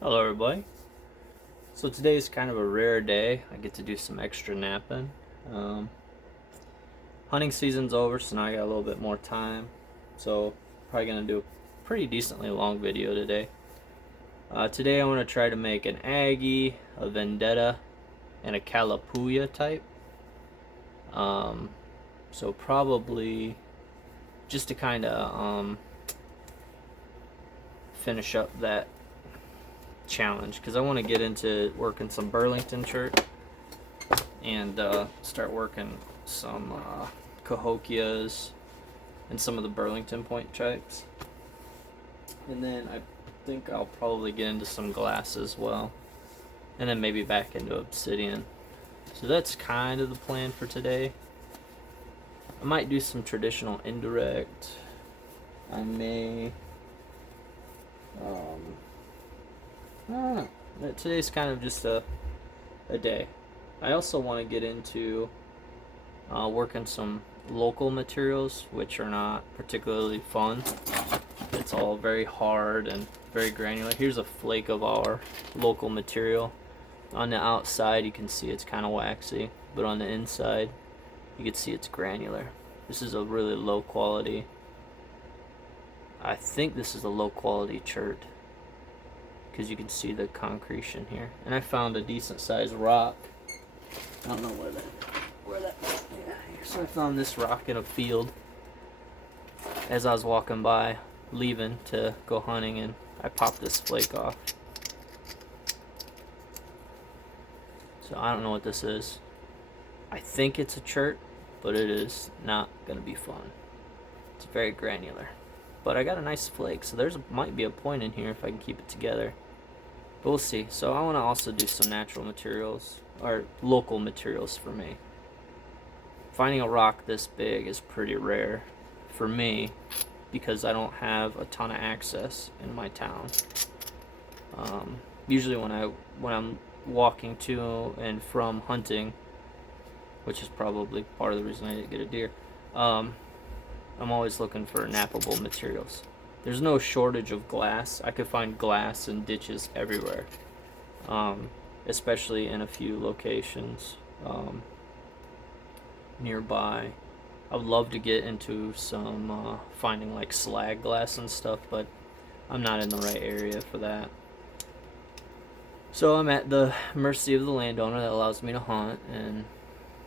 Hello everybody. So today is kind of a rare day. I get to do some extra napping. Um, Hunting season's over, so now I got a little bit more time. So probably gonna do a pretty decently long video today. Today I want to try to make an Aggie, a Vendetta, and a Calapooya type. Um, so probably just to kind of finish up that challenge, because I want to get into working some Burlington shirt and start working some Cahokias and some of the Burlington point types. And then I think I'll probably get into some glass as well, and then maybe back into Obsidian. So that's kind of the plan for today. I might do some traditional indirect. I may I don't know. Today's kind of just a day. I also want to get into working some local materials, which are not particularly fun. It's all very hard and very granular. Here's a flake of our local material. On the outside you can see it's kind of waxy, but on the inside you can see it's granular. This is a really low quality. I think this is a low quality chert, because you can see the concretion here. And I found a decent sized rock. I don't know where that yeah. So I found this rock in a field as I was walking by, leaving to go hunting, and I popped this flake off. So I don't know what this is. I think it's a chert, but it is not gonna be fun. It's very granular. But I got a nice flake, so might be a point in here if I can keep it together. But we'll see. So I want to also do some natural materials, or local materials for me. Finding a rock this big is pretty rare for me, because I don't have a ton of access in my town. Usually when I'm walking to and from hunting, which is probably part of the reason I didn't get a deer, I'm always looking for nappable materials. There's no shortage of glass. I could find glass in ditches everywhere, especially in a few locations nearby. I would love to get into some finding like slag glass and stuff, but I'm not in the right area for that. So I'm at the mercy of the landowner that allows me to hunt, and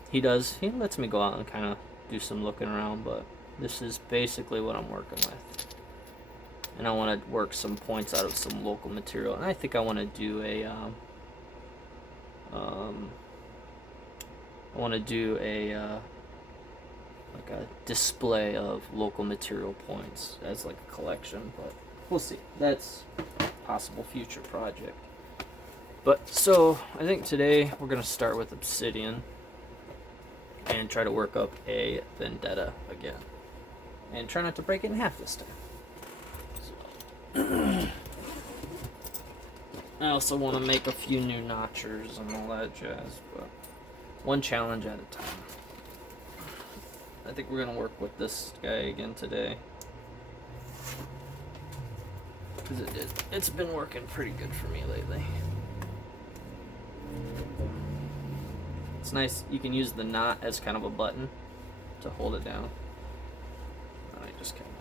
he lets me go out and kind of do some looking around, but this is basically what I'm working with. And I want to work some points out of some local material, and I think I want to do like a display of local material points as like a collection, but we'll see. That's a possible future project. But so I think today we're gonna start with Obsidian and try to work up a Vendetta again, and try not to break it in half this time. I also want to make a few new notchers and all that jazz, but one challenge at a time. I think we're going to work with this guy again today, because it's been working pretty good for me lately. It's nice, you can use the knot as kind of a button to hold it down. And I just kind of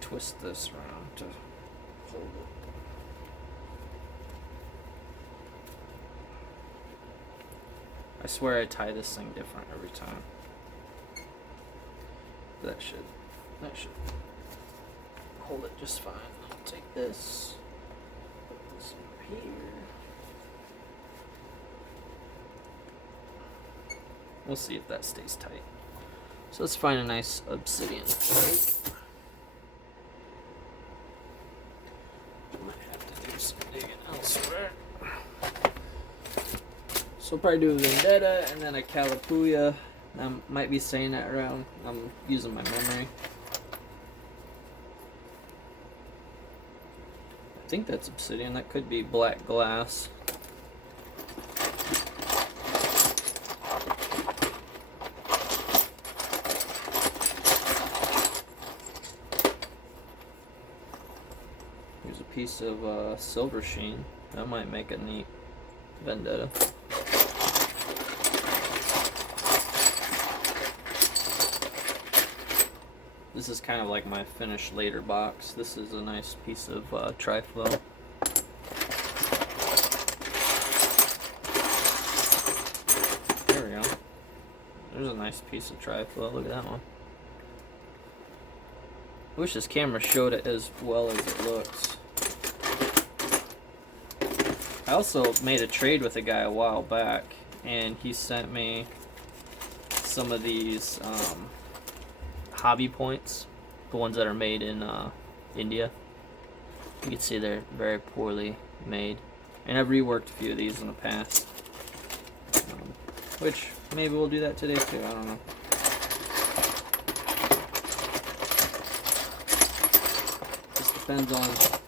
twist this around to hold it. I swear I tie this thing different every time. That should hold it just fine. I'll take this, put this over here. We'll see if that stays tight. So let's find a nice obsidian flake. Might have to do some digging elsewhere. So we'll probably do a Vendetta and then a Calapooya. I might be saying that around. I'm using my memory. I think that's obsidian. That could be black glass. Here's a piece of silver sheen. That might make a neat Vendetta. This is kind of like my finished later box. This is a nice piece of tri-flow. There we go. There's a nice piece of tri-flow. Look at that one. I wish this camera showed it as well as it looks. I also made a trade with a guy a while back, and he sent me some of these hobby points, the ones that are made in India. You can see they're very poorly made, and I've reworked a few of these in the past, which maybe we'll do that today too. I don't know.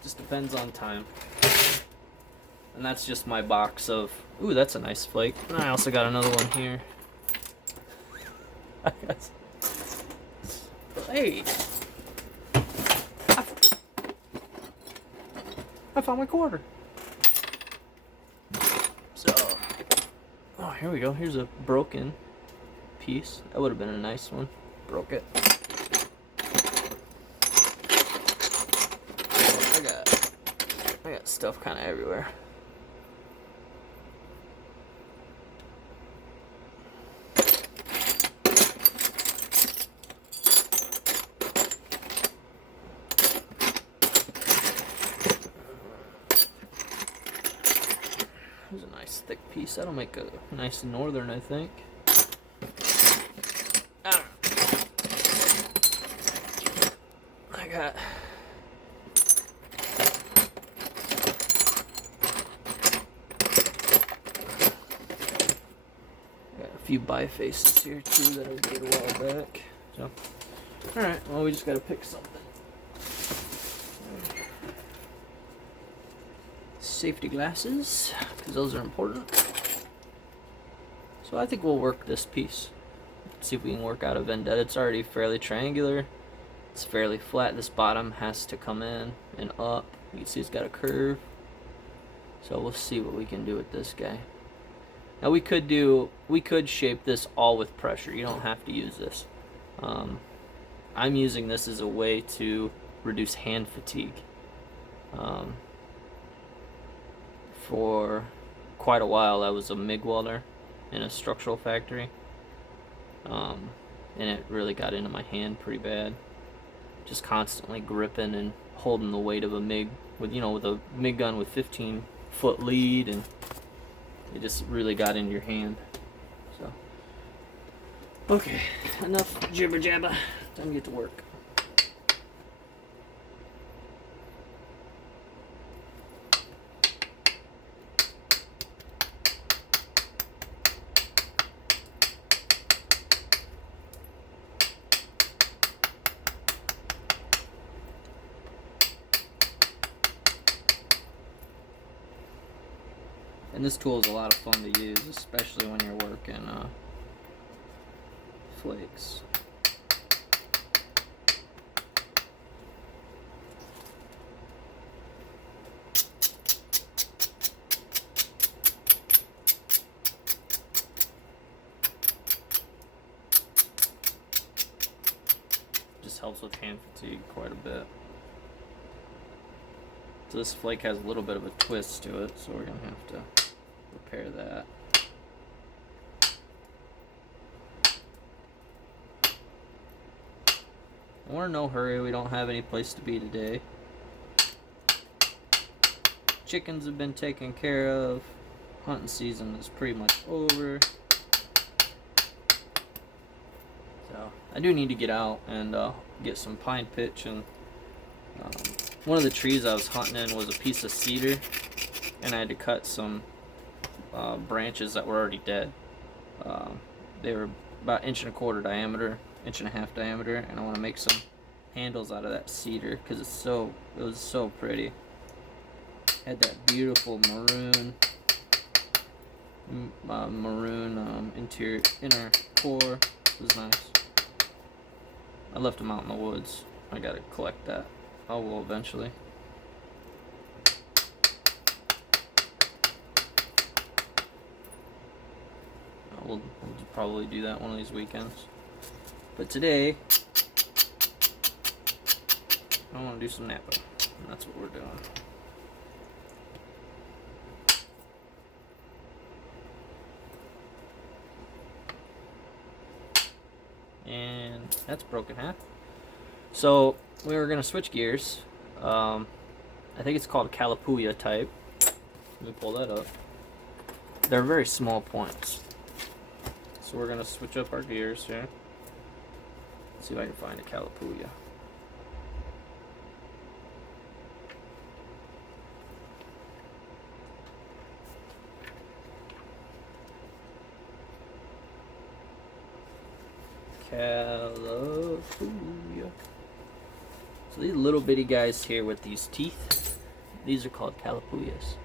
Just depends on time. And that's just my box of. Ooh, that's a nice flake. And I also got another one here. Hey, I found my quarter. So, oh, here we go. Here's a broken piece. That would have been a nice one. Broke it. I got stuff kind of everywhere. There's a nice thick piece. That'll make a nice northern, I think. I got a few bifaces here too that I did a while back. So, all right. Well, we just gotta pick something. Safety glasses, because those are important. So I think we'll work this piece. See if we can work out a Vendetta. It's already fairly triangular. It's fairly flat. This bottom has to come in and up. You can see it's got a curve. So we'll see what we can do with this guy. Now we could shape this all with pressure. You don't have to use this. I'm using this as a way to reduce hand fatigue. For quite a while I was a MIG welder in a structural factory, and it really got into my hand pretty bad, just constantly gripping and holding the weight of a MIG with a MIG gun with 15-foot lead, and it just really got into your hand. So okay, enough jibber jabber, time to get to work. And this tool is a lot of fun to use, especially when you're working flakes. Just helps with hand fatigue quite a bit. So this flake has a little bit of a twist to it, so we're going to have to repair that. We're in no hurry, we don't have any place to be today. Chickens have been taken care of. Hunting season is pretty much over. So I do need to get out and get some pine pitch, and one of the trees I was hunting in was a piece of cedar, and I had to cut some branches that were already dead. They were about 1.25 inch diameter, 1.5 inch diameter, and I want to make some handles out of that cedar because it was so pretty. Had that beautiful maroon interior inner core. It was nice. I left them out in the woods. I gotta collect that. I will eventually. probably do that one of these weekends. But today, I want to do some napping, and that's what we're doing. And that's broken half. So we were gonna switch gears. I think it's called Calapooya type. Let me pull that up. They're very small points. So we're gonna switch up our gears here. Let's see if I can find a Calapooya. Calapooya. So these little bitty guys here with these teeth, these are called Calapooyas.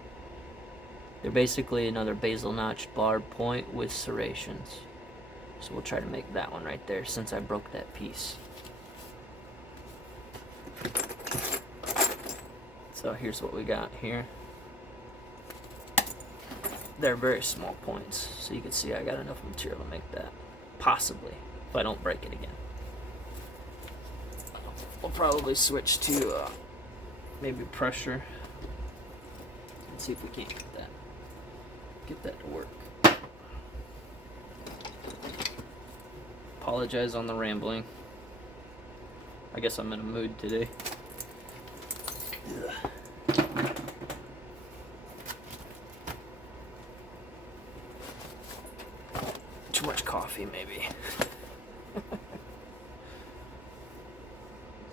They're basically another basal notched barb point with serrations. So we'll try to make that one right there since I broke that piece. So here's what we got here. They're very small points, so you can see I got enough material to make that. Possibly, if I don't break it again. We'll probably switch to maybe pressure. Let's see if we can't get that to work. Apologize on the rambling. I guess I'm in a mood today. Ugh. Too much coffee, maybe. So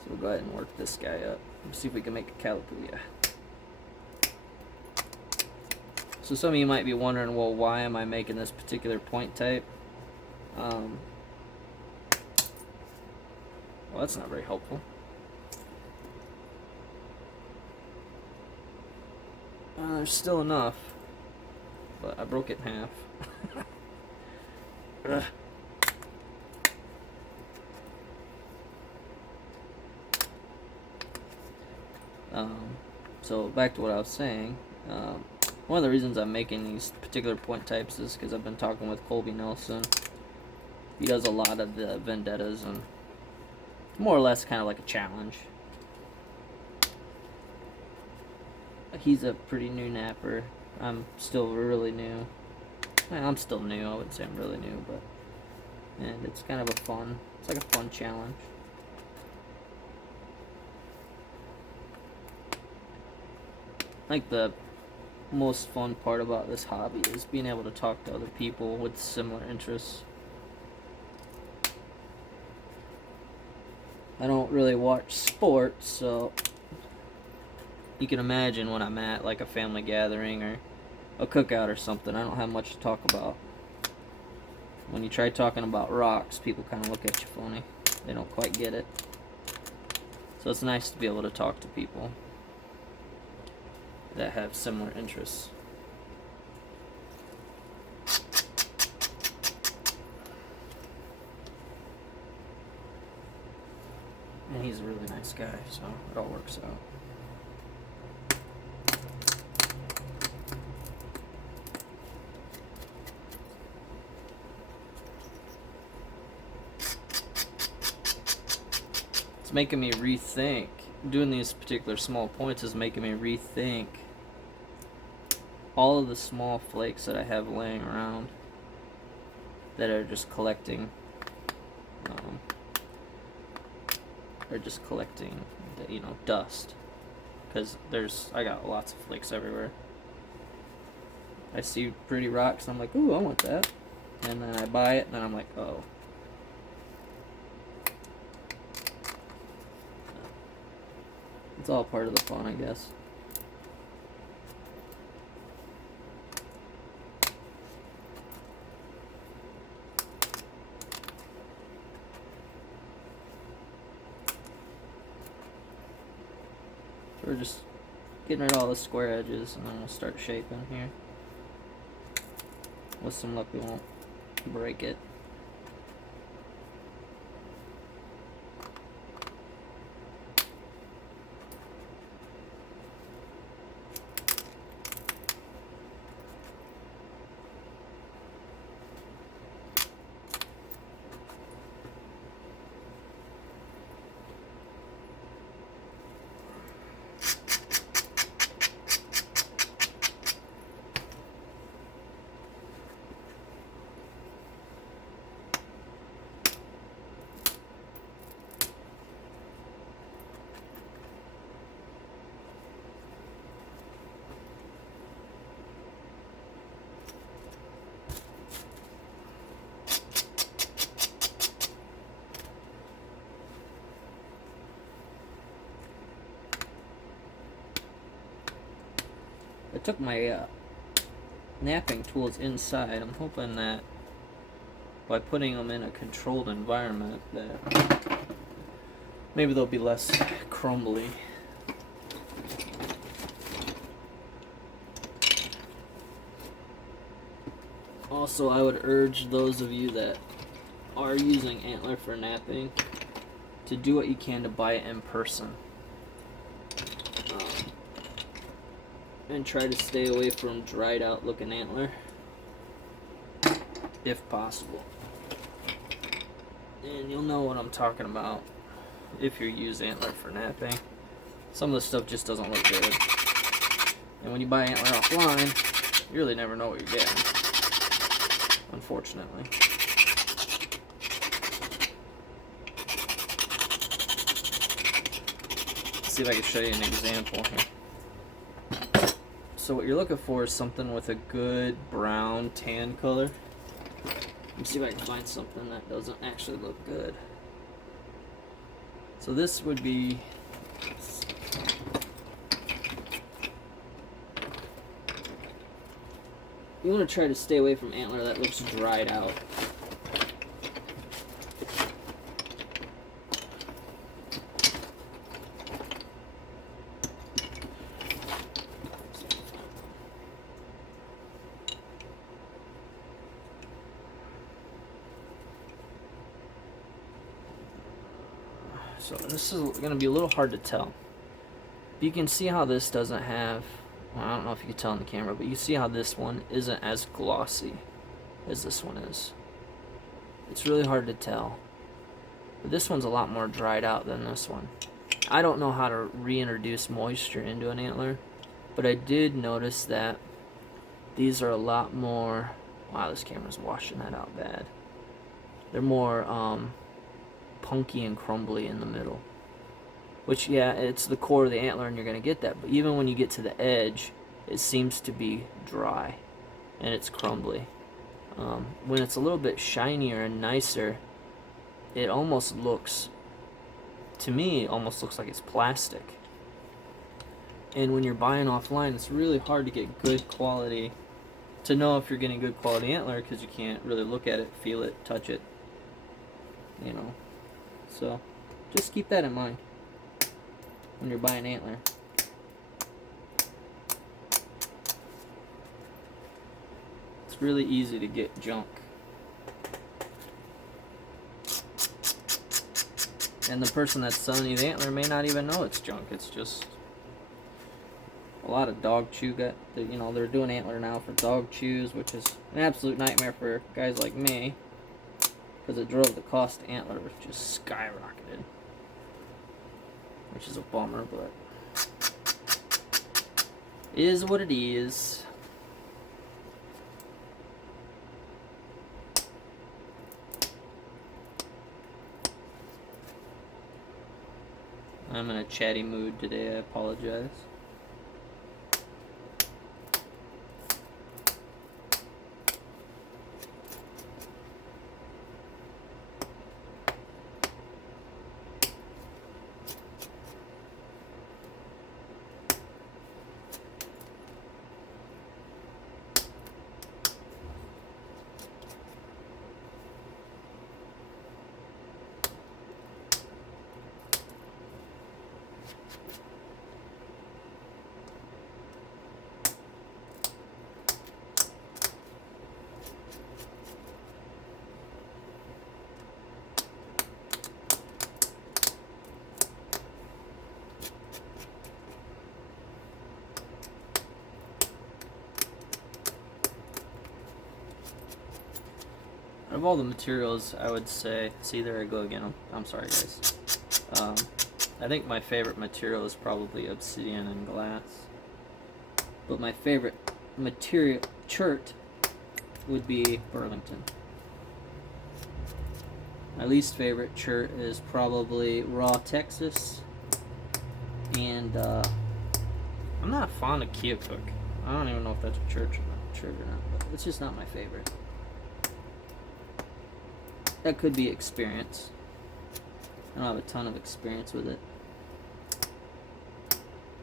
we'll go ahead and work this guy up. Let's see if we can make a Calapooya. So some of you might be wondering, well, why am I making this particular point type? Well, that's not very helpful. There's still enough, but I broke it in half. So back to what I was saying. One of the reasons I'm making these particular point types is because I've been talking with Colby Nelson. He does a lot of the Vendettas and more or less kind of like a challenge. He's a pretty new napper. I'm still really new. Well, I'm still new. I wouldn't say I'm really new, but and it's kind of it's like a fun challenge. I think the most fun part about this hobby is being able to talk to other people with similar interests. I don't really watch sports, so you can imagine when I'm at like a family gathering or a cookout or something, I don't have much to talk about. When you try talking about rocks, people kind of look at you funny. They don't quite get it. So it's nice to be able to talk to people that have similar interests. And he's a really nice guy, so it all works out. It's making me rethink. Doing these particular small points is making me rethink all of the small flakes that I have laying around that are just collecting. They're just collecting, dust. Because I got lots of flakes everywhere. I see pretty rocks, and I'm like, ooh, I want that. And then I buy it, and then I'm like, oh. It's all part of the fun, I guess. So we're just getting rid of all the square edges, and then we'll start shaping here. With some luck, we won't break it. took my napping tools inside. I'm hoping that by putting them in a controlled environment that maybe they'll be less crumbly. Also, I would urge those of you that are using antler for napping to do what you can to buy it in person. And try to stay away from dried out looking antler if possible. And you'll know what I'm talking about if you use antler for napping. Some of the stuff just doesn't look good. And when you buy antler offline, you really never know what you're getting, unfortunately. Let's see if I can show you an example here. So what you're looking for is something with a good brown tan color. Let me see if I can find something that doesn't actually look good. So this would be, you want to try to stay away from antler that looks dried out. So this is going to be a little hard to tell. You can see how this doesn't have, well, I don't know if you can tell in the camera, but you see how this one isn't as glossy as this one is. It's really hard to tell. But this one's a lot more dried out than this one. I don't know how to reintroduce moisture into an antler, but I did notice that these are a lot more, wow, this camera's washing that out bad. They're more punky and crumbly in the middle, which, yeah, it's the core of the antler and you're going to get that, but even when you get to the edge it seems to be dry and it's crumbly. When it's a little bit shinier and nicer, it almost looks, to me, almost looks like it's plastic. And when you're buying offline, it's really hard to get good quality, to know if you're getting good quality antler, because you can't really look at it, feel it, touch it, you know. So just keep that in mind when you're buying antler. It's really easy to get junk. And the person that's selling you the antler may not even know it's junk. It's just a lot of dog chew. You know, they're doing antler now for dog chews, which is an absolute nightmare for guys like me, because it drove the cost of antler just skyrocketed, which is a bummer, but it is what it is. I'm in a chatty mood today, I apologize. Out of all the materials, I would say, see, there I go again, I'm sorry guys. I think my favorite material is probably Obsidian and glass. But my favorite material, chert, would be Burlington. My least favorite chert is probably Raw Texas. And I'm not fond of Keokuk. I don't even know if that's a chert or not, but it's just not my favorite. That could be experience. I don't have a ton of experience with it.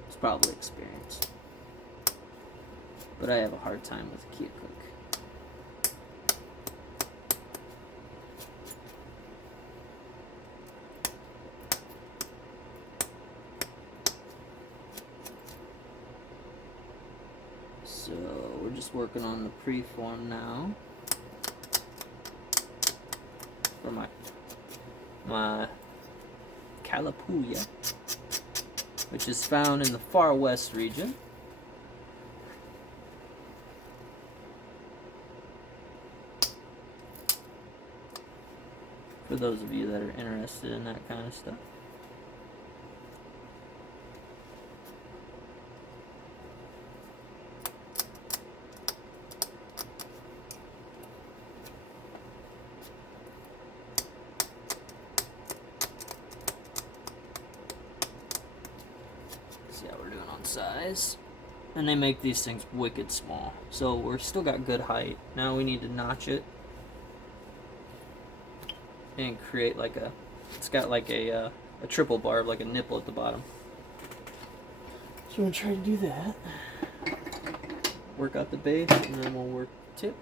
It's probably experience. but I have a hard time with a Keokuk. So we're just working on the preform now for my Calapooya, which is found in the far west region. For those of you that are interested in that kind of stuff. See how we're doing on size. And they make these things wicked small. So we're still got good height. Now we need to notch it and create like a, it's got like a triple barb, like a nipple at the bottom. So we're gonna try to do that. Work out the base and then we'll work tip.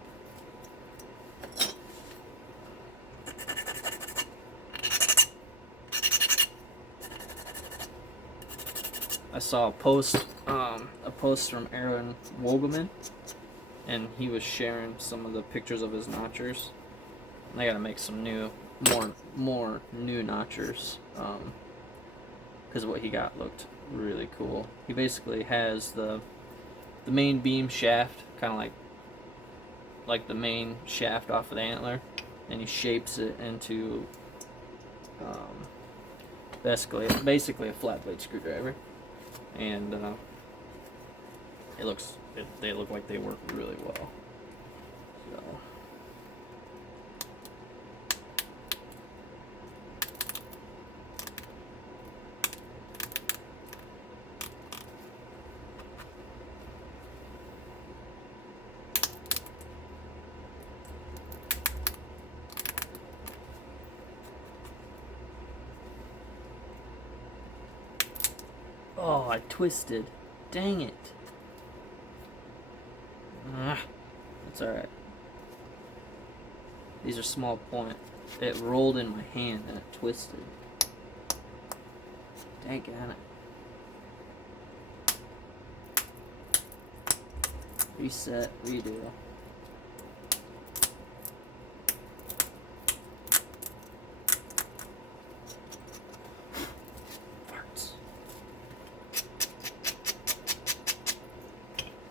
I saw a post from Aaron Wogelman, and he was sharing some of the pictures of his notchers. And I gotta make some more new notchers, because what he got looked really cool. He basically has the main beam shaft, kind of like the main shaft off of the antler, and he shapes it into basically a flat blade screwdriver, and they look like they work really well. So. Oh, I twisted. Dang it. That's alright. These are small point. It rolled in my hand and it twisted. Dang it. Reset, redo. Farts.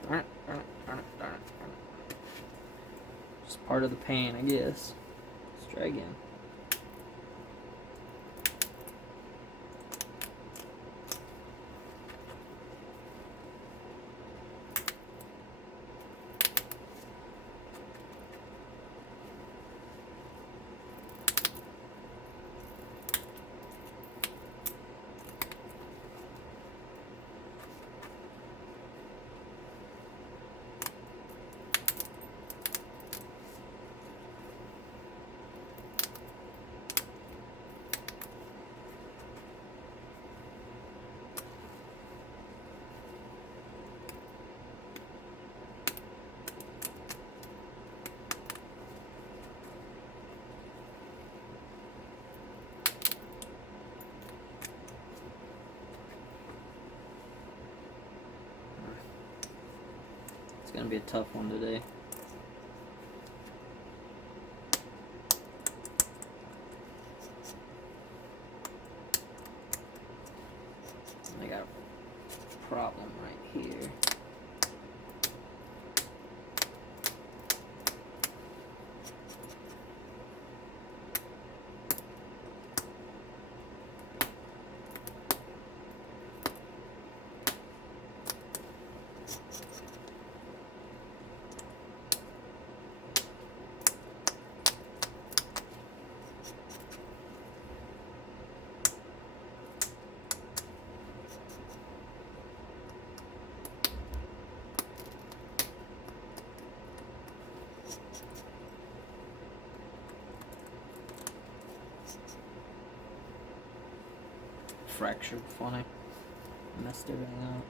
Darn it. Just part of the pain, I guess. Let's try again. It's gonna be a tough one today. I got a problem right here. Fractured funny. Messed everything up.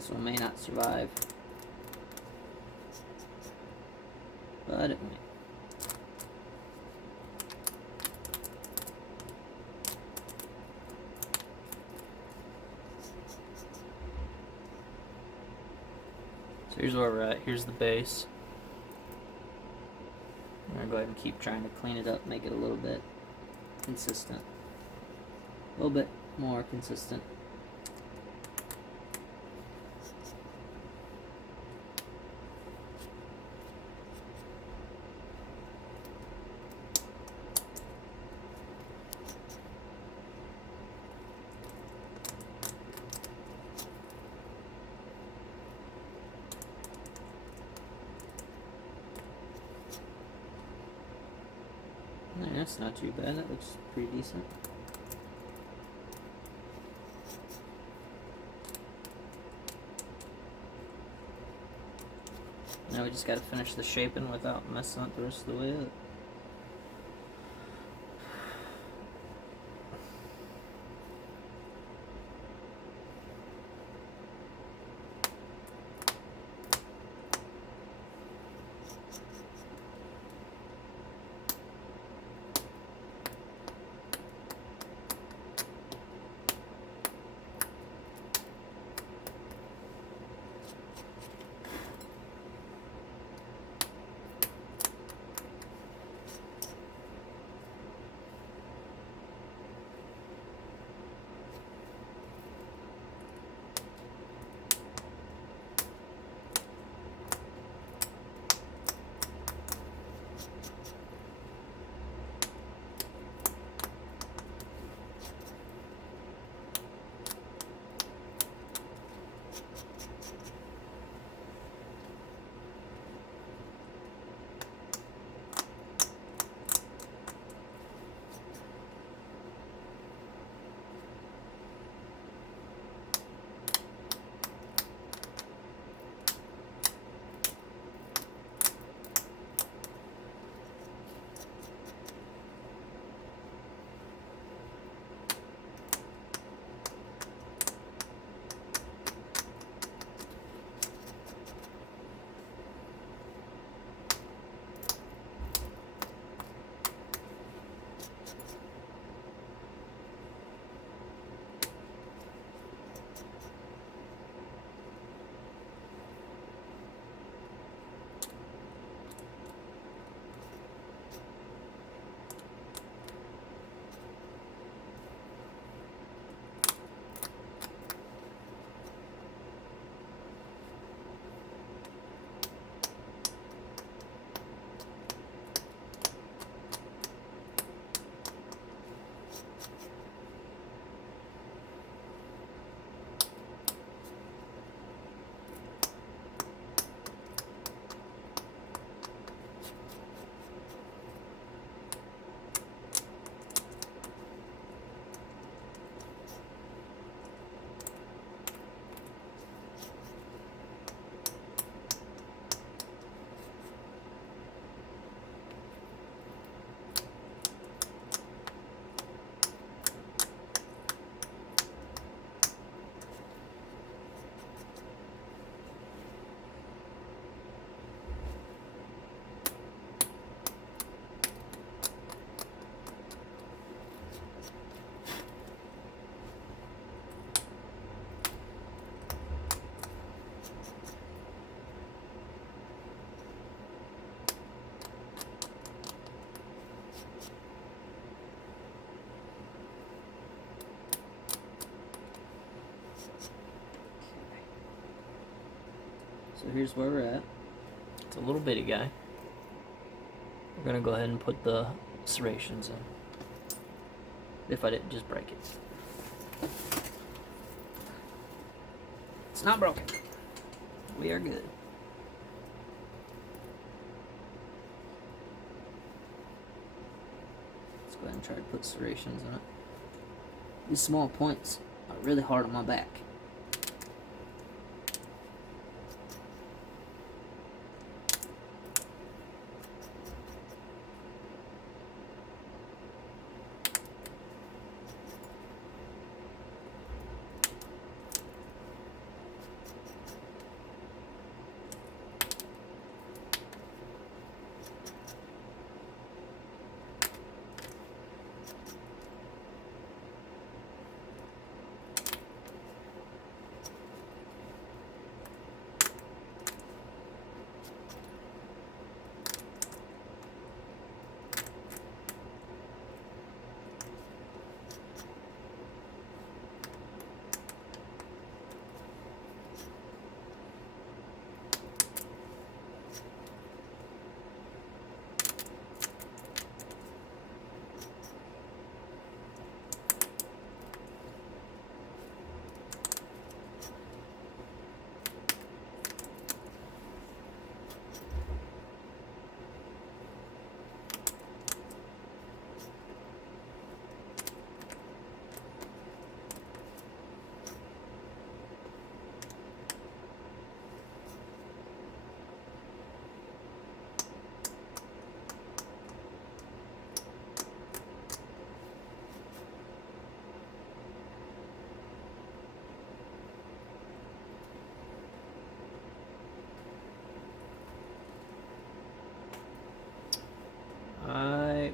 This one may not survive, but it might. So here's where we're at. Here's the base. I'm going to go ahead and keep trying to clean it up, make it a little bit consistent. A little bit more consistent. That's not too bad. That looks pretty decent. Now we just gotta finish the shaping without messing up the rest of the way up. So here's where we're at. It's a little bitty guy. We're gonna go ahead and put the serrations in. If I didn't just break it. It's not broken. We are good. Let's go ahead and try to put serrations in it. These small points are really hard on my back.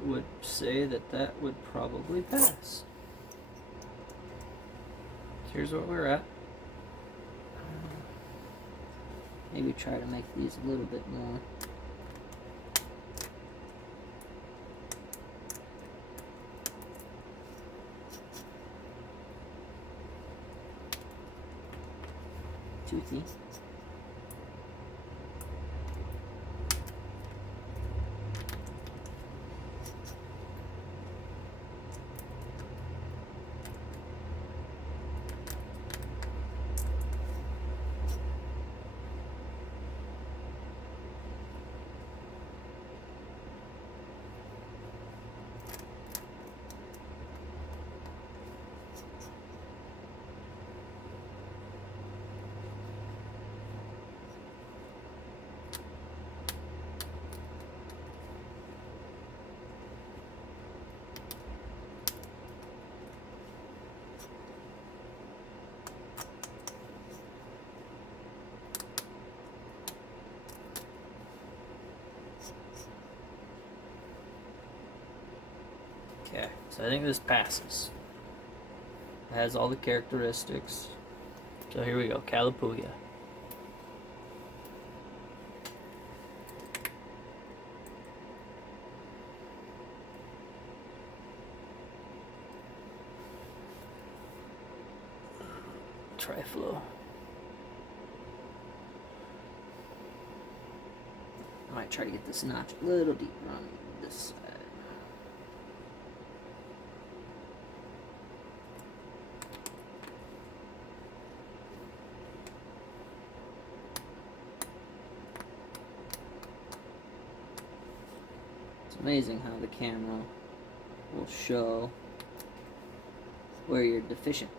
would say that that would probably pass. Here's where we're at. Maybe try to make these a little bit more. Toothy. Okay, so I think this passes. It has all the characteristics. So here we go, Calapooya. Triflow. I might try to get this notch a little deeper on this side. It's amazing how the camera will show where you're deficient.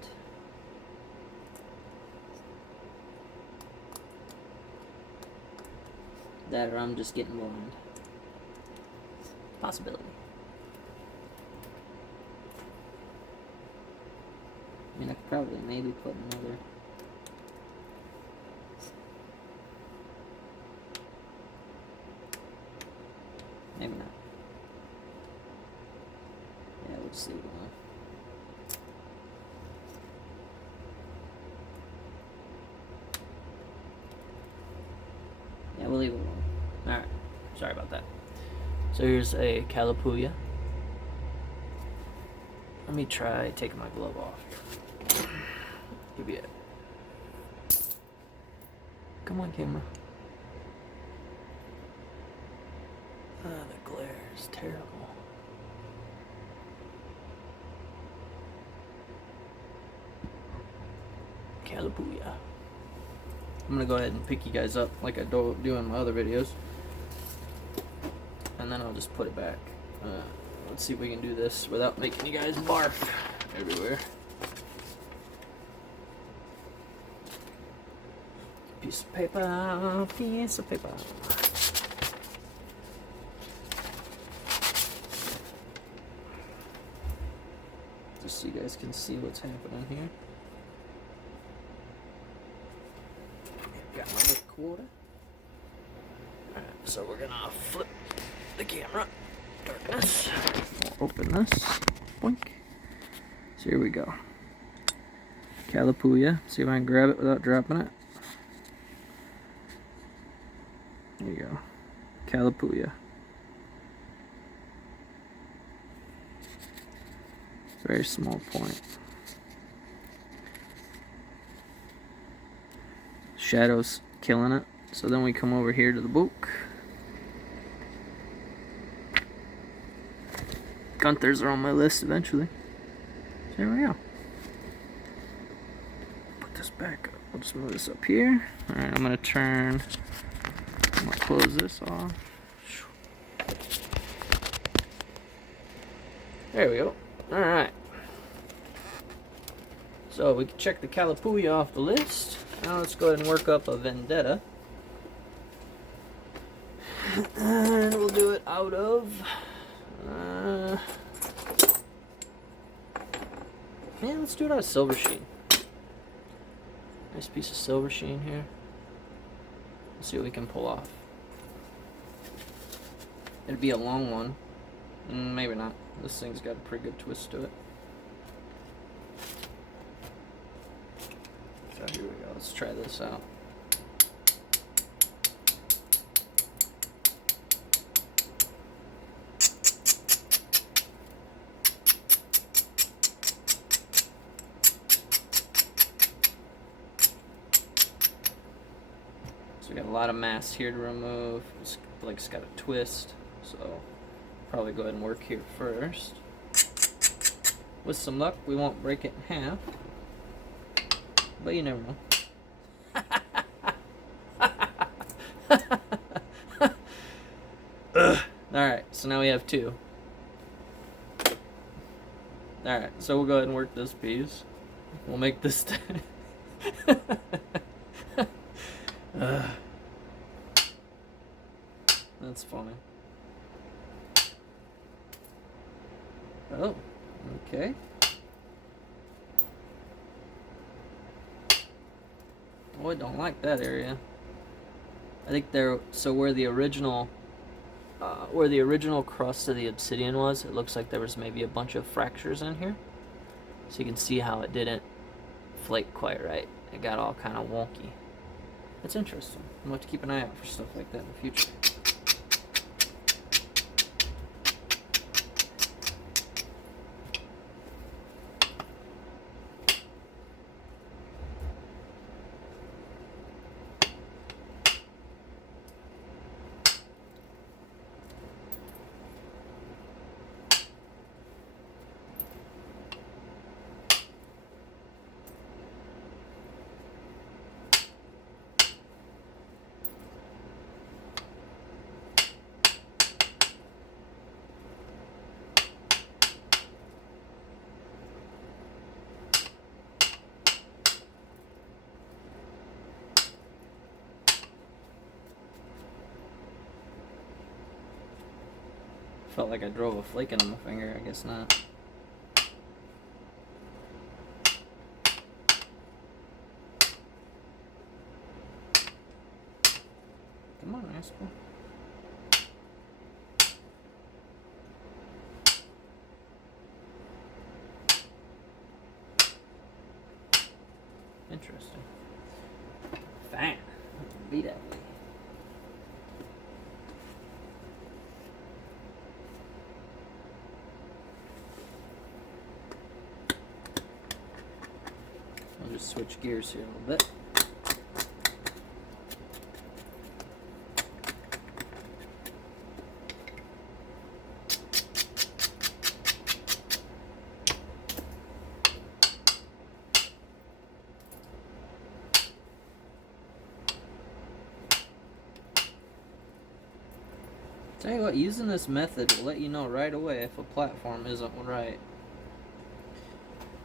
That or I'm just getting blind. Possibility. I mean, I could probably maybe put another. Maybe not. Yeah, we'll just leave it alone. Yeah, we'll leave it alone. Alright, sorry about that. So here's a Calapooya. Let me try taking my glove off. Give you it. Come on, camera. Ah, the glare is terrible. Calapooya. I'm gonna go ahead and pick you guys up like I do in my other videos. And then I'll just put it back. Let's see if we can do this without making you guys barf everywhere. Piece of paper, piece of paper. Just so you guys can see what's happening here. Got my little quarter. Alright, so we're gonna flip the camera. Darkness. We'll open this. Boink. So here we go. Calapooya. See if I can grab it without dropping it. There you go. Calapooya. Very small point. Shadow's killing it. So then we come over here to the book. Gunther's are on my list eventually. So there we go. Put this back up. We'll just move this up here. Alright, I'm gonna close this off. There we go. Alright. So we can check the Calapooya off the list. Now let's go ahead and work up a Vendetta. And we'll do it out of... man, let's do it out of silver sheen. Nice piece of silver sheen here. Let's see what we can pull off. It'd be a long one. Maybe not. This thing's got a pretty good twist to it. So here we go. Let's try this out. So we got a lot of mass here to remove. It's like it's got a twist. So probably go ahead and work here first. With some luck, we won't break it in half. But you never know. Alright, so now we have two. Alright, so we'll go ahead and work this piece. We'll make this... That's funny. Oh, okay. Oh, I don't like that area. I think there. So where the original crust of the obsidian was, it looks like there was maybe a bunch of fractures in here. So you can see how it didn't flake quite right. It got all kind of wonky. It's interesting. I'm going to have to keep an eye out for stuff like that in the future. Felt like I drove a flake in my finger. I guess not. Come on, Rascal. Interesting. Fine. Beat that. I'll just switch gears here a little bit. Tell you what, using this method will let you know right away if a platform isn't right.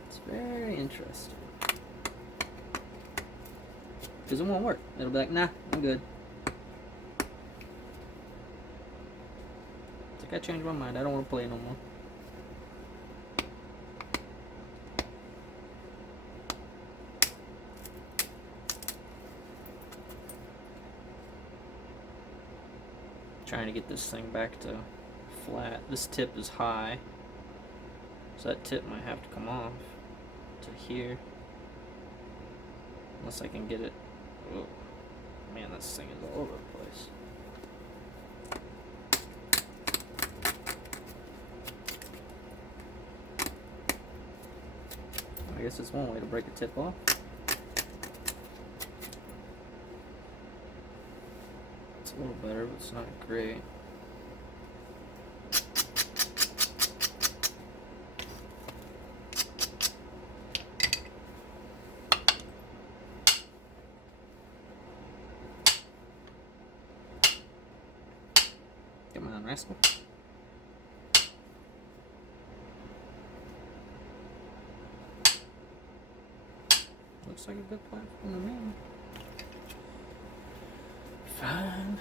It's very interesting. Because it won't work. It'll be like, nah, I'm good. It's like I changed my mind. I don't want to play no more. Trying to get this thing back to flat. This tip is high, so that tip might have to come off to here, unless I can get it. Oh man, this thing is all over the place. I guess it's one way to break a tip off. It's a little better, but it's not great. Come on, rascal. Looks like a good platform to me. Fine.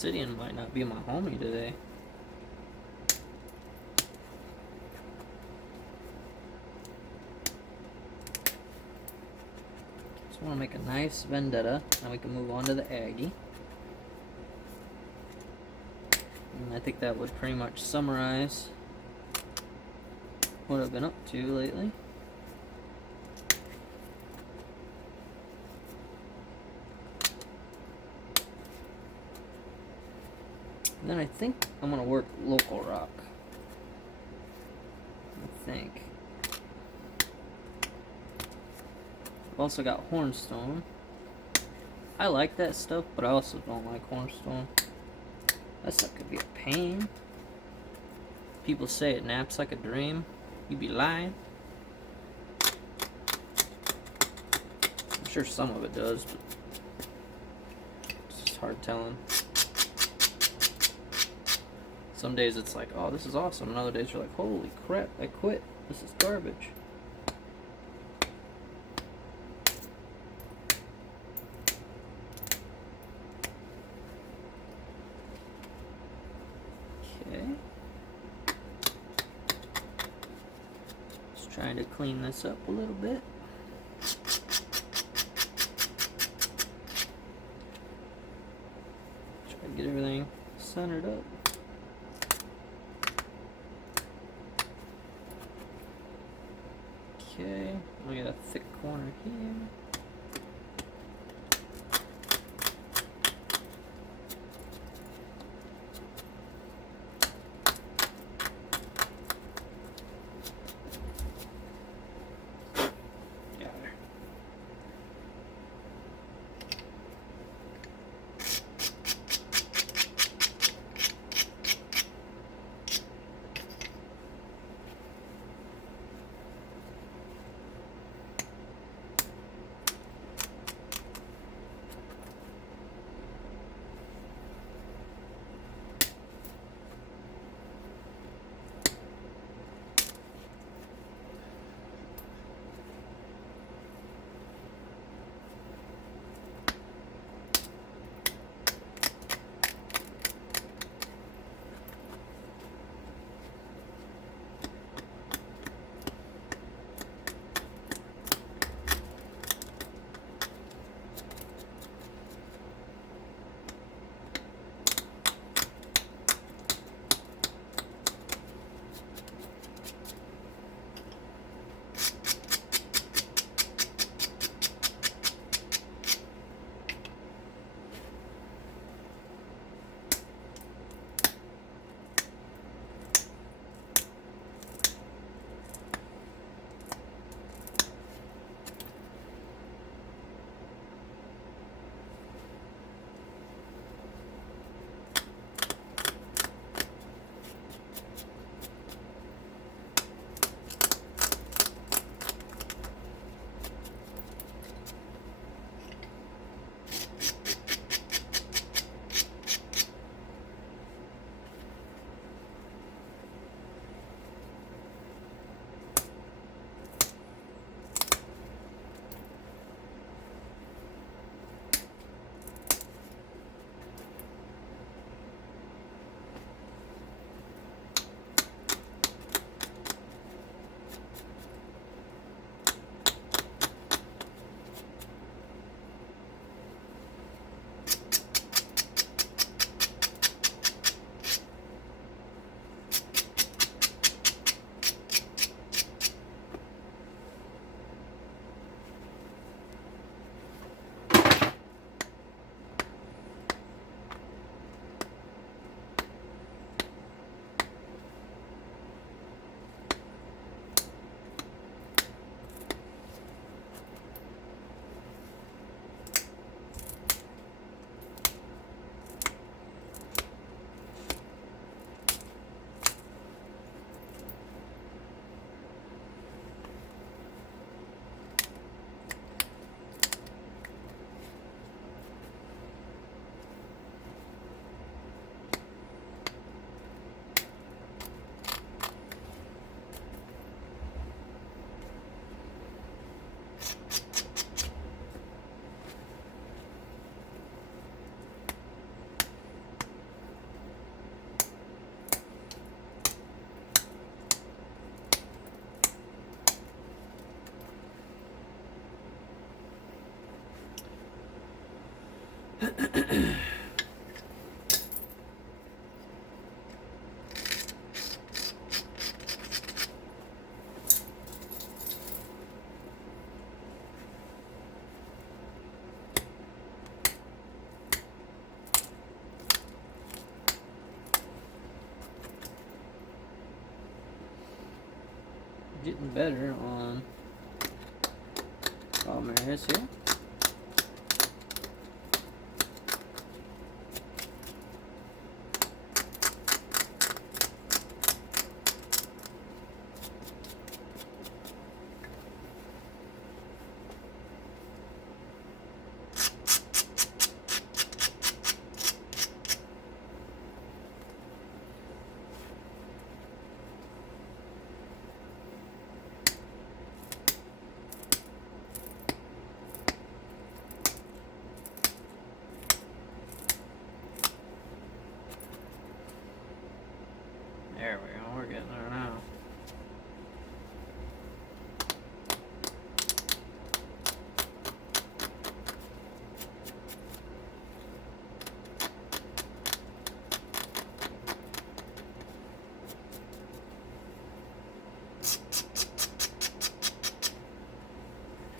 Obsidian might not be my homie today. Just want to make a nice Vendetta, and we can move on to the Aggie. And I think that would pretty much summarize what I've been up to lately. And then I think I'm going to work local rock. I think. I've also got hornstone. I like that stuff, but I also don't like hornstone. That stuff could be a pain. People say it naps like a dream. You be lying. I'm sure some of it does, but it's just hard telling. Some days it's like, oh, this is awesome. And other days you're like, holy crap, I quit. This is garbage. Okay. Just trying to clean this up a little bit. Try to get everything centered up. Okay, we got a thick corner here. Got her. getting better on problem areas here. There we go, we're getting there now.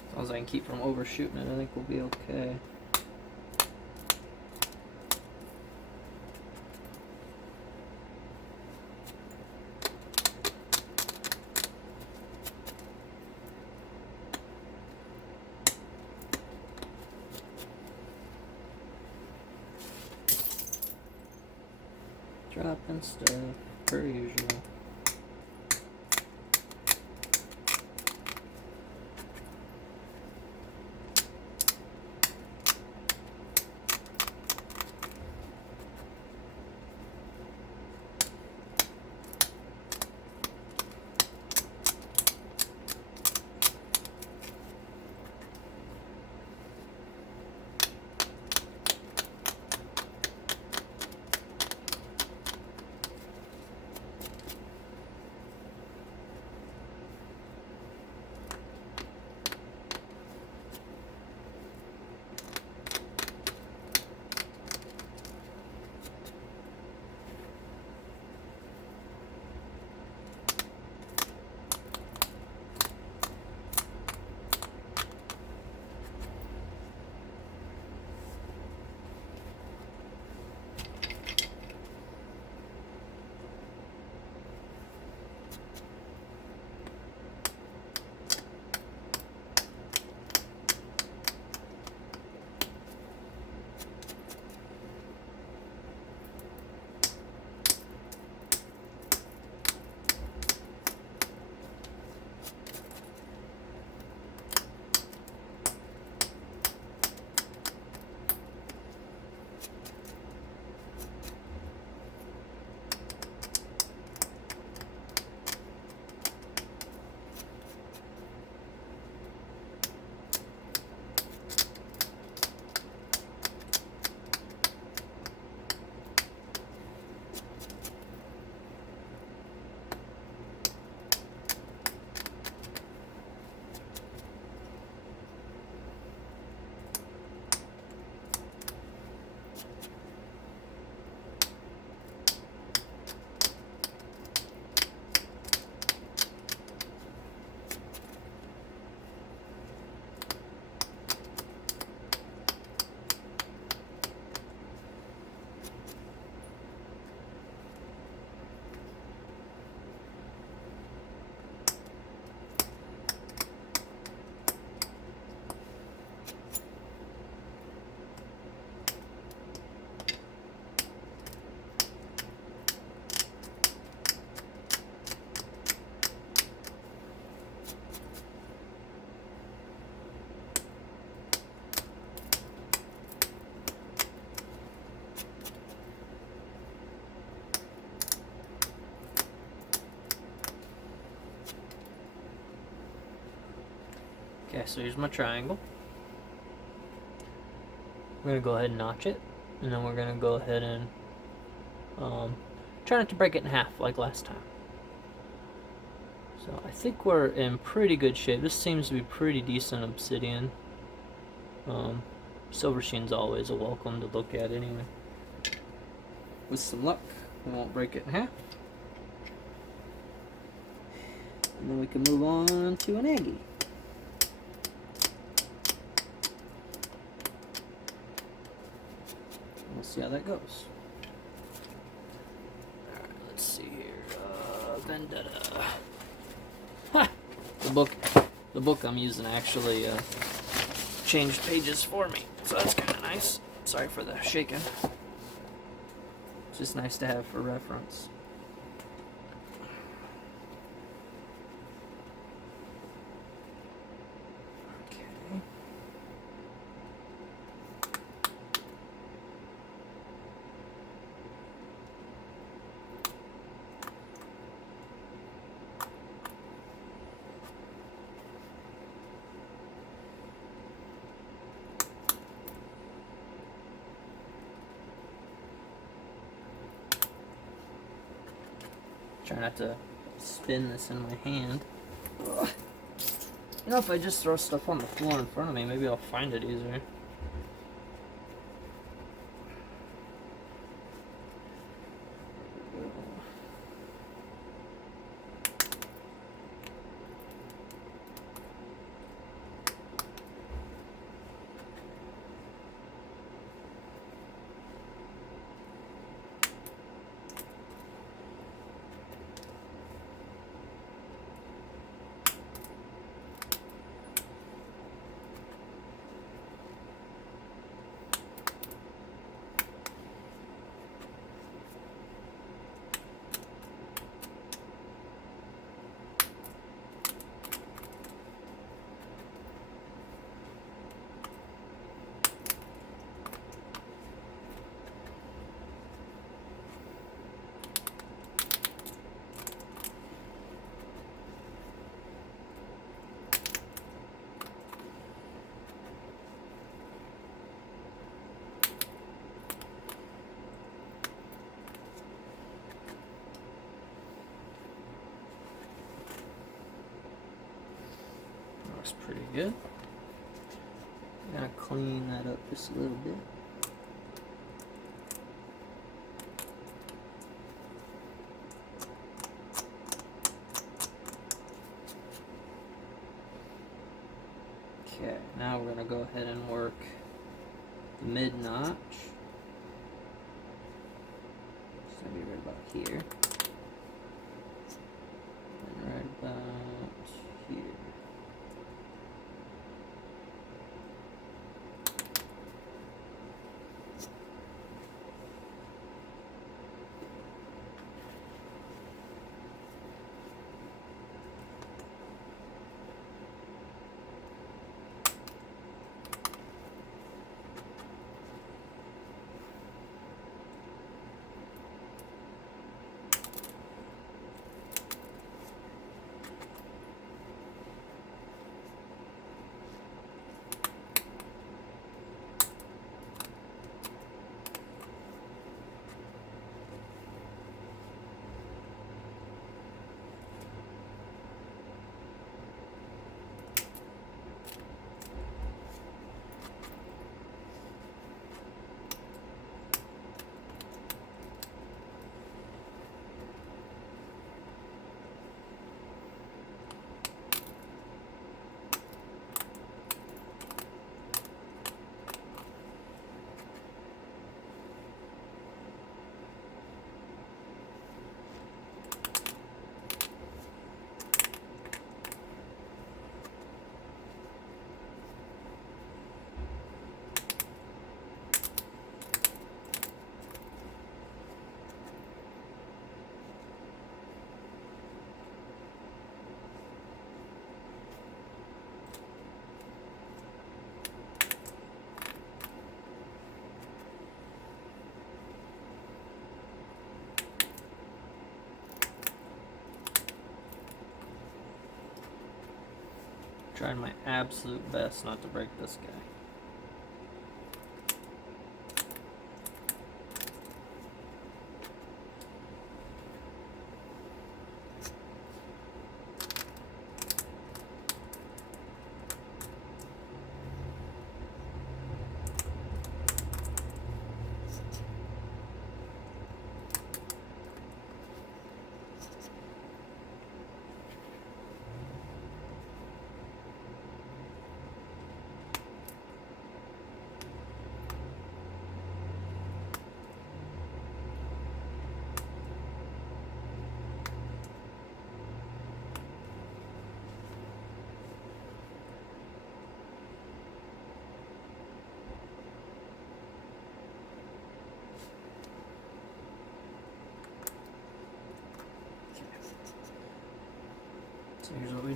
As long as I can keep from overshooting it, I think we'll be okay. Dropping stuff, per usual. Okay, so here's my triangle. We're going to go ahead and notch it, and then we're going to go ahead and try not to break it in half like last time. So I think we're in pretty good shape. This seems to be pretty decent obsidian. Silver sheen's always a welcome to look at anyway. With some luck, we won't break it in half. And then we can move on to an Aggie. We'll see how that goes. Alright, let's see here. Vendetta. Ha! the book I'm using actually changed pages for me, so that's kind of nice. Sorry for the shaking. It's just nice to have for reference. Okay. Try not to spin this in my hand. Ugh. You know, if I just throw stuff on the floor in front of me, maybe I'll find it easier. Looks pretty good. I'm gonna clean that up just a little bit. Okay, now we're gonna go ahead and work the mid notch. It's gonna be right about here. And right about here. Trying my absolute best not to break this guy.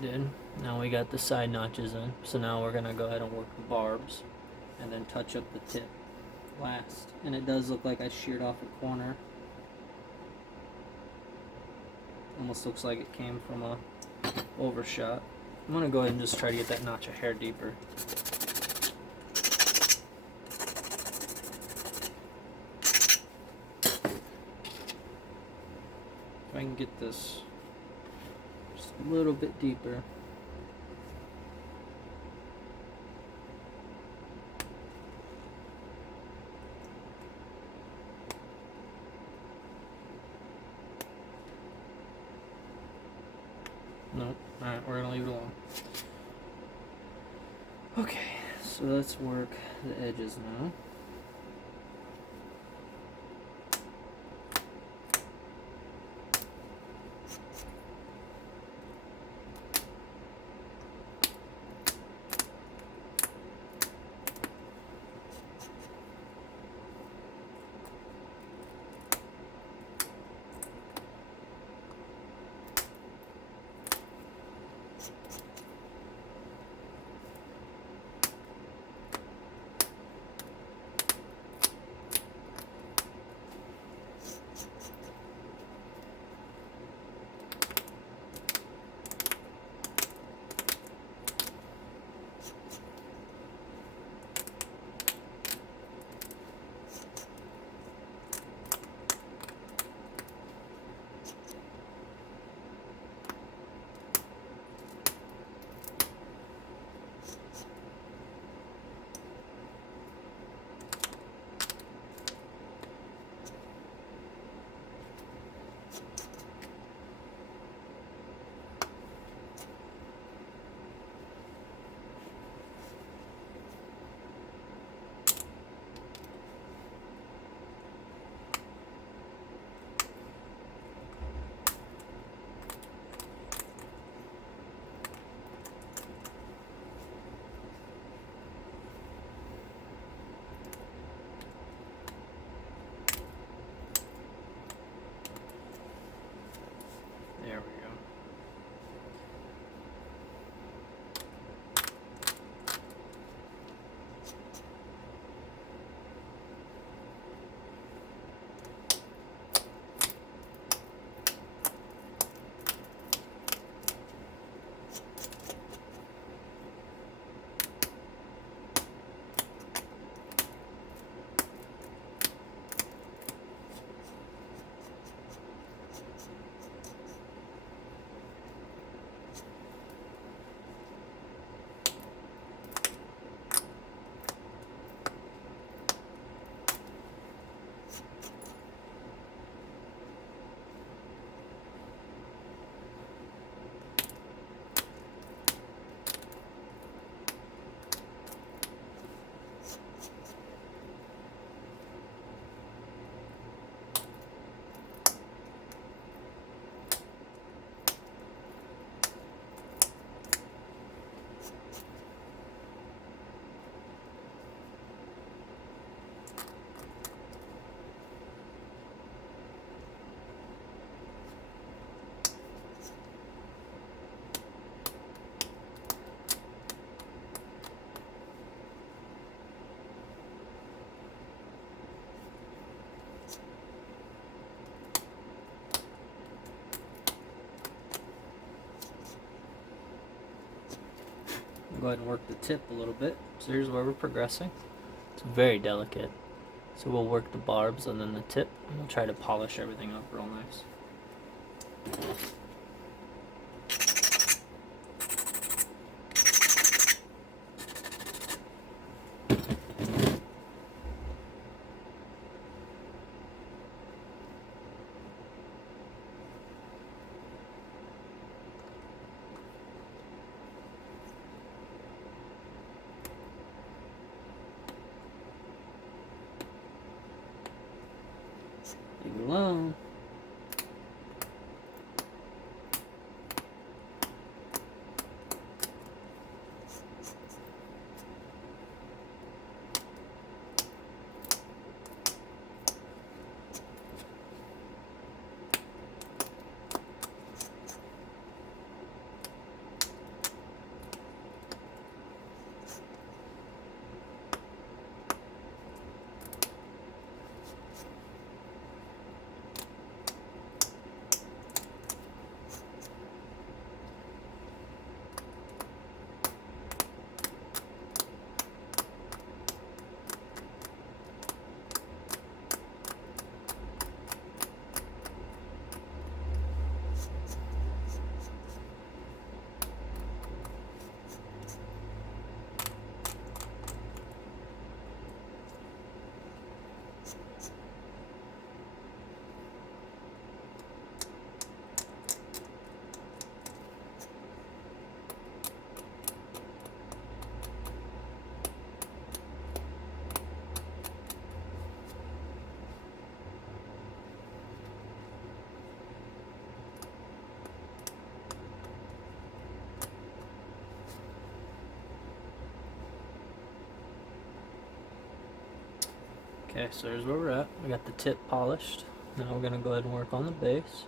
did. Now we got the side notches in. So now we're going to go ahead and work the barbs and then touch up the tip last. And it does look like I sheared off a corner. Almost looks like it came from a overshot. I'm going to go ahead and just try to get that notch a hair deeper. If I can get this just a little bit deeper. Nope. Alright, we're gonna leave it alone. Okay, so let's work the edges now. There we go. Go ahead and work the tip a little bit. So here's where we're progressing. It's very delicate. So we'll work the barbs and then the tip, and we'll try to polish everything up real nice. Leave it alone. Okay, so there's where we're at. We got the tip polished. Now we're gonna go ahead and work on the base.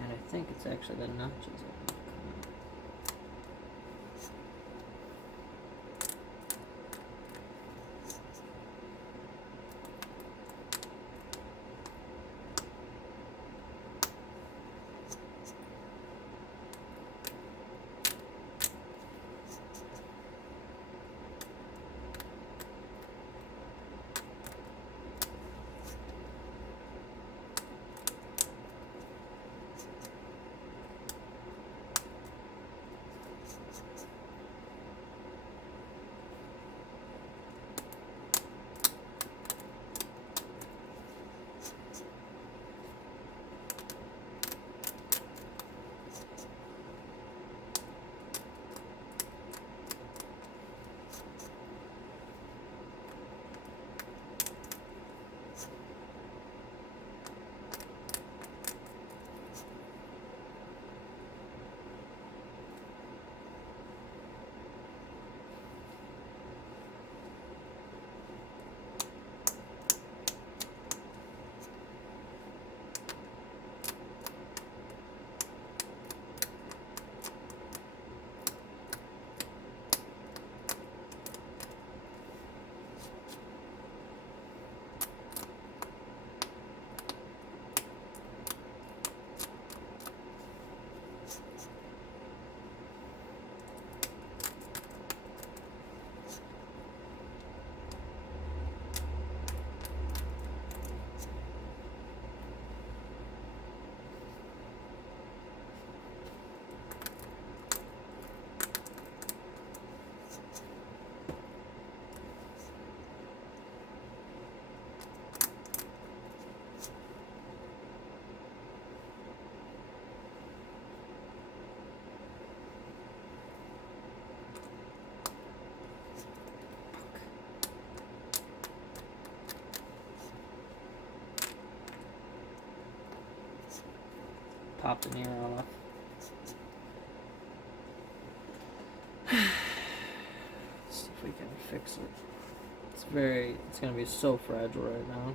And I think it's actually the notches that need to come out. Pop the mirror off. See if we can fix it. It's gonna be so fragile right now.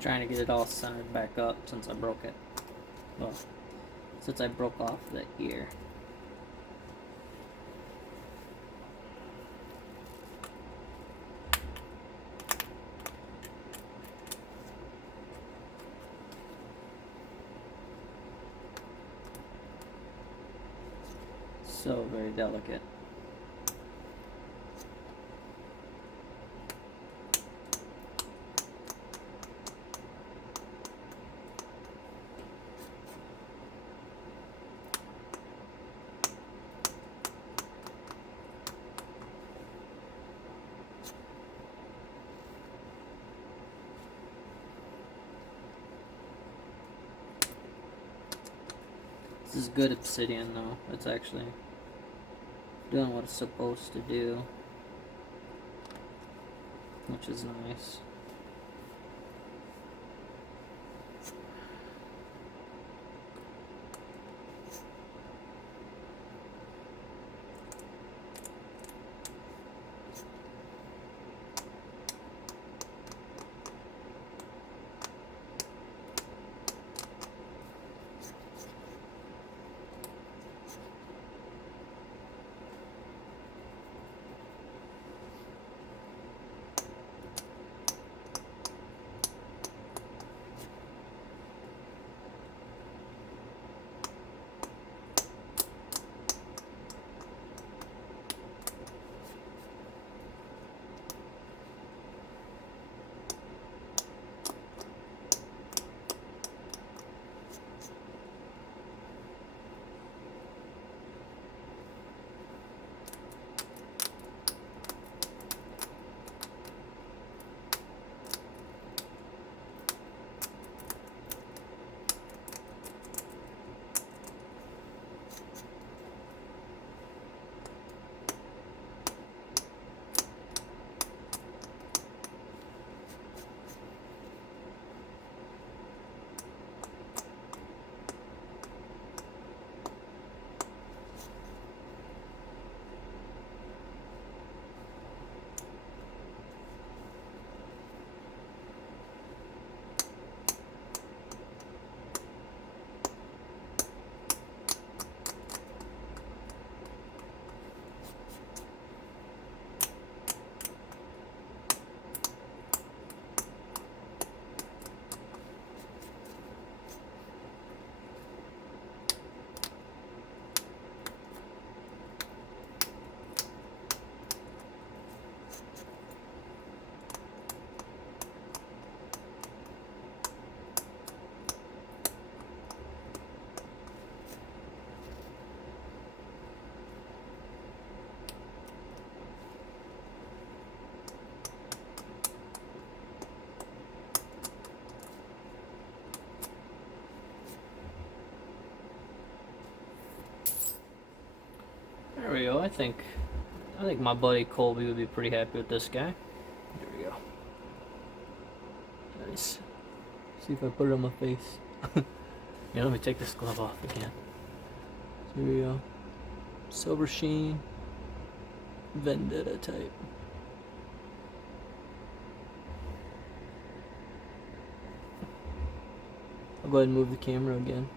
Trying to get it all centered back up since I broke it. Well, since I broke off the ear. So very delicate. This is good Obsidian though. It's actually doing what it's supposed to do, which is nice. There we go. I think my buddy Colby would be pretty happy with this guy. There we go. Nice. See if I put it on my face. Yeah, let me take this glove off again. Here we go. Silver sheen. Vendetta type. I'll go ahead and move the camera again.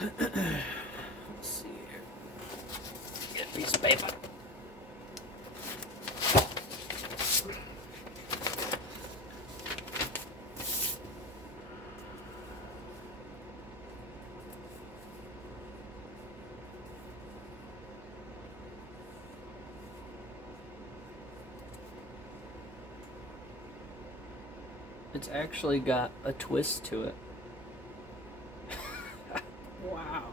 Let's see here. Get a piece of paper. It's actually got a twist to it. Wow.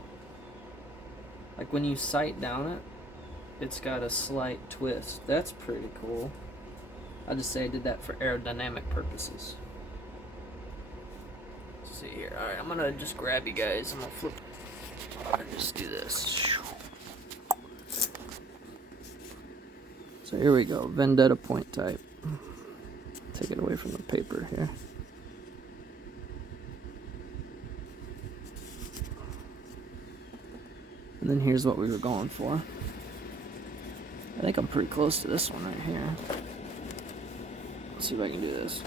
Like when you sight down it, it's got a slight twist. That's pretty cool. I'll just say I did that for aerodynamic purposes. Let's see here. Alright, I'm gonna just grab you guys. I'm gonna flip and just do this. So here we go. Vendetta point type. Take it away from the paper here. And then here's what we were going for. I think I'm pretty close to this one right here. Let's see if I can do this.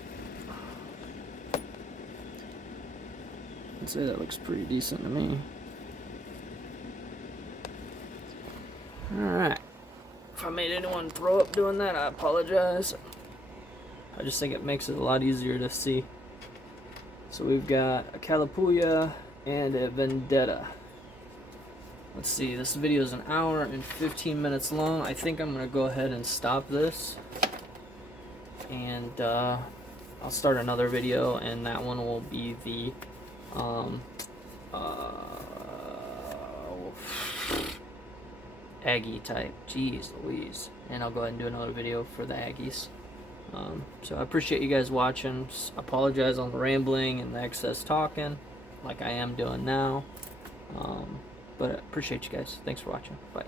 I'd say that looks pretty decent to me. Alright. If I made anyone throw up doing that, I apologize. I just think it makes it a lot easier to see. So we've got a Calapooya and a Vendetta. Let's see, this video is an hour and 15 minutes long. I think I'm going to go ahead and stop this. And I'll start another video, and that one will be the Aggie type. Jeez Louise. And I'll go ahead and do another video for the Aggies. So I appreciate you guys watching. Just apologize on the rambling and the excess talking. like I am doing now. But I appreciate you guys. Thanks for watching. Bye.